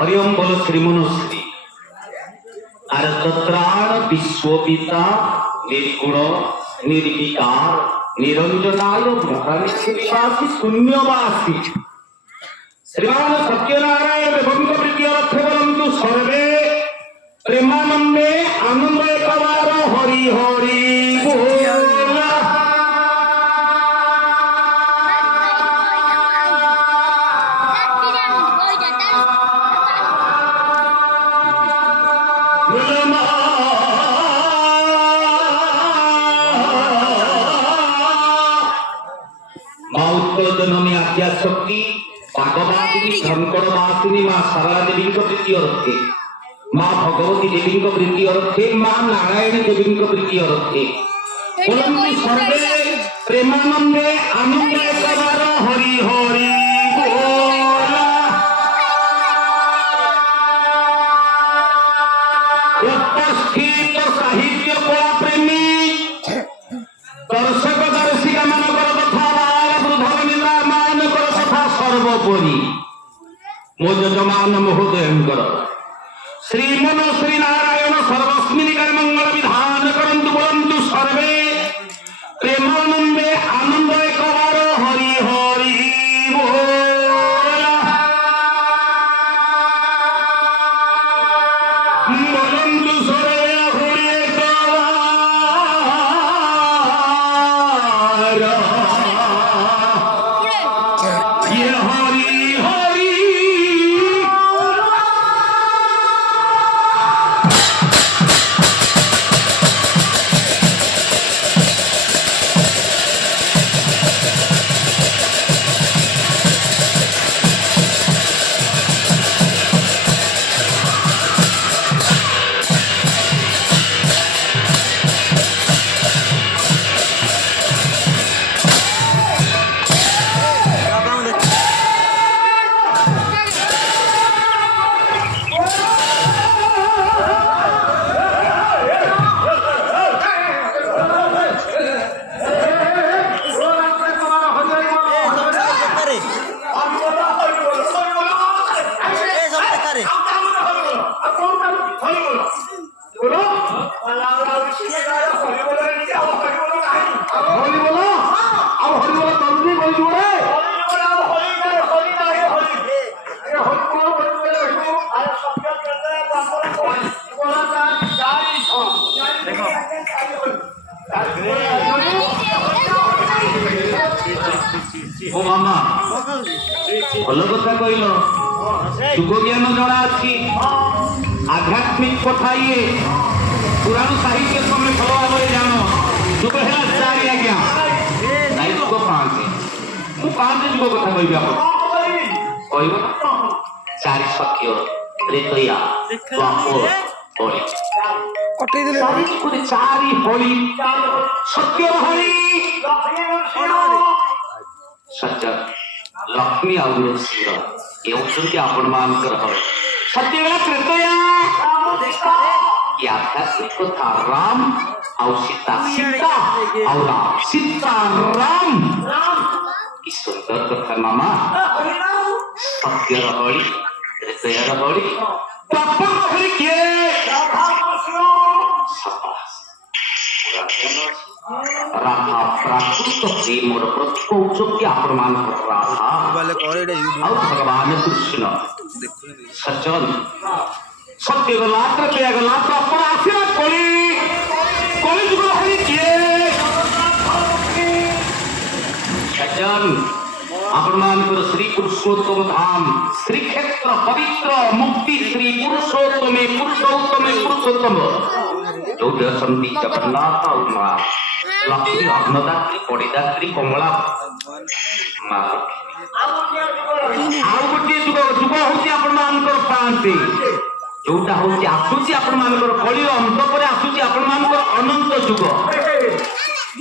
हरिओम बोलो श्रीमनुश्री आरत्राण विश्वपिता निर्गुण निर्विकार निरंजनाय ब्रह्मनिवासी शून्यवासी श्रीमान सत्यनारायण देवंक प्रीति अर्थ बोलंतु सर्वे प्रेमानंदे आनंद एकबार हरि हरि बोल। जननी आद्या शक्ति भागवती धनकड़वासिनी माँ सारला देवी प्रीति अर्थे माँ भगवती देवी प्रीति अर्थे माँ नारायणी देवी प्रीति अर्थे सर्वे प्रेमानंदे आनंद एकबार हरि हरि बोल। उपस्थित साहित्य कला प्रेमी दर्शक दर्शिका मानकर सर्वोपरि मो यजमान महोदय श्रीमन श्री नारायण सर्वस्मिन् मंगल विधान करंतु बोलंतु सर्वे प्रेमानंदे आनंद एकबार हरि हरि बोल। बोलंतु सर्वे हरि एकबार ओ मामा भल कथा कहल युग ज्ञान जना अच्छी आध्यात्मिक कथा ये पुराण साहित्य समय भल भाव जान युग है चारि आज्ञा नाई युग पाँच मु पाँच युग कथा कह चारि सत्य त्रेतया द्वापर कली चारि हरि सत्य हरि सज्जन लक्ष्मी आउ शिव ये आपण मानकर सत्य त्रेतया आध्यात्मिक कथा राम आउ सीता सीता आउ राम सीता राम कि सुंदर कथा मामा सत्य हरि त्रेतया हरि द्वापर हरि किए राधा प्राकृत प्रेमर प्रतीक उच्चती आपण मान राधा भगवान कृष्ण सज्जन सत्य गला त्रेतया गला द्वापर आसिला कली कली जुग हरि किए सज्जन आपण मानकर श्री पुरुषोत्तम धाम श्री क्षेत्र पवित्र मुक्ति श्री पुरुषोत्तमे पुरुषोत्तमे पुरुषोत्तम जो दर्शन जगन्नाथ माँ लक्ष्मी अन्नदात्री पड़ीदात्री कमला माँ आउ गोटे जुग जुग हूँ आपण मानकर पांच जोटा हूँ आसूची आपण मानकर कली अंत पर आसूची आपण मानकर अनंत जुग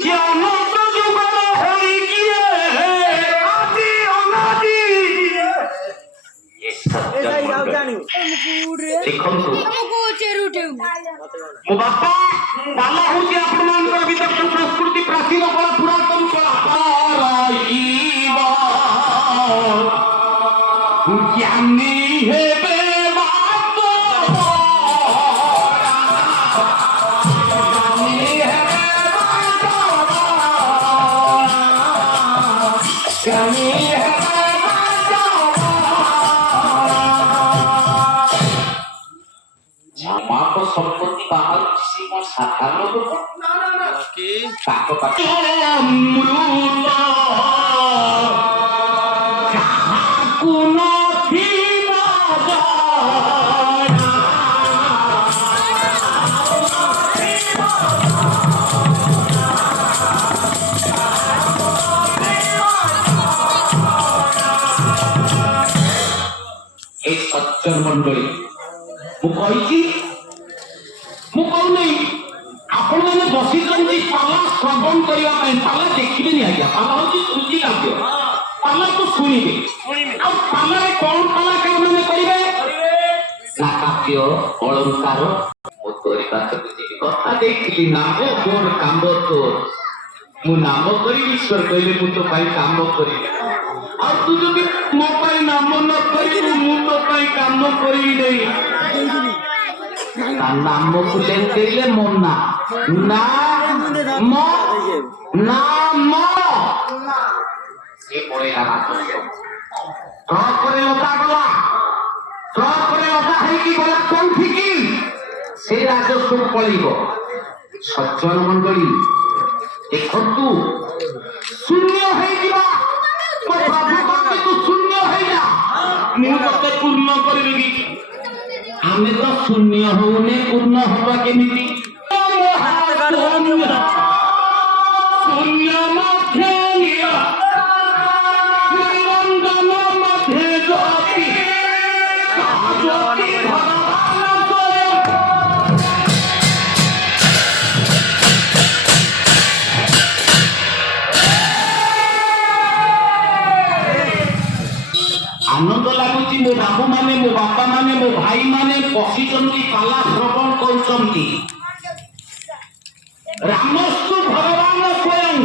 ये अनंत जुग होई किए आदि अनादि ये सत्य देखंतु मो बापा पाला हूँ आपण मानकर विदर्भ संस्कृति प्राचीन कला पुरातन कला ज्ञानी हेबे সাধারণ লোক কি তাক পাখি অমৃত কাহাকু নথিব জনা। এই সজ্জন মণ্ডলী ମୁଁ କହିଛି ମୁଁ କହୁନି ଆପଣମାନେ ବସିଛନ୍ତି ପାଲା ଶ୍ରବଣ କରିବା ପାଇଁ। ପାଲା ଦେଖିବେନି ଆଜ୍ଞା, ପାଲା ହଉଛି ଶ୍ରୁତି କାବ୍ୟ, ପାଲାକୁ ଶୁଣିବେ। ଆଉ ପାଲାରେ କଣ କଳାକାର ମାନେ କରିବେ ନା କାବ୍ୟ ଅଳଙ୍କାର। ମୁଁ ତୋରି ପାଖକୁ ଯିବି, କଥା ଦେଇଥିଲି ନାମ ମୋର କାମ ତୋର, ମୁଁ ନାମ କରିବି। ଈଶ୍ୱର କହିଲେ ମୁଁ ତୋ ପାଇଁ କାମ କରିବି। ଆଉ ତୁ ଯଦି ମୋ ପାଇଁ ନାମ ନ କରିବୁ ମୁଁ ତୋ ପାଇଁ କାମ କରିବି ନାହିଁ। ନାମକୁ ଲେଖେଇଲେ ମୋ ନା ନା ମୋ ନାମ ସେ ପଳେଇଲା ଟ୍ରକରେ ଲତା ଗଲା, ଟ୍ରକରେ ଲତା ହେଇକି ଗଲା କୋଉଠିକି? ସେ ରାଜସ୍ୱକୁ ପଳେଇବ। ସଜ୍ଜନ ମଣ୍ଡଳୀ ଦେଖନ୍ତୁ, ଶୂନ୍ୟ ହେଇଯିବା। ପ୍ରଭୁ ତୁ ଶୂନ୍ୟ ହେଇଯା, ମୁଁ ତତେ ପୂର୍ଣ୍ଣ କରିଦେବି। ଆମେ ତ ଶୂନ୍ୟ ହଉନେ, ପୂର୍ଣ୍ଣ ହବା କେମିତି? ଶୂନ୍ୟ ମଧ୍ୟ ନିରଞ୍ଜନ ମଧ୍ୟ ଜ୍ୟୋତି ଜ୍ୟୋତି ଭଗବାନ ସ୍ୱୟଂ। ଆନନ୍ଦ ଲାଗୁଛି। ମୋ ବାବୁ ମାନେ, ମୋ ବାପା ମାନେ, ମୋ ଭାଇ ମାନେ ବସିଛନ୍ତି, ପାଲା ଶ୍ରବଣ କରୁଛନ୍ତି। ରାମସ୍ତୁ ଭଗବାନ ସ୍ୱୟଂ।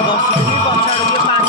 ବସିକି ଗଛ ଆଡ଼କୁ ପାଣି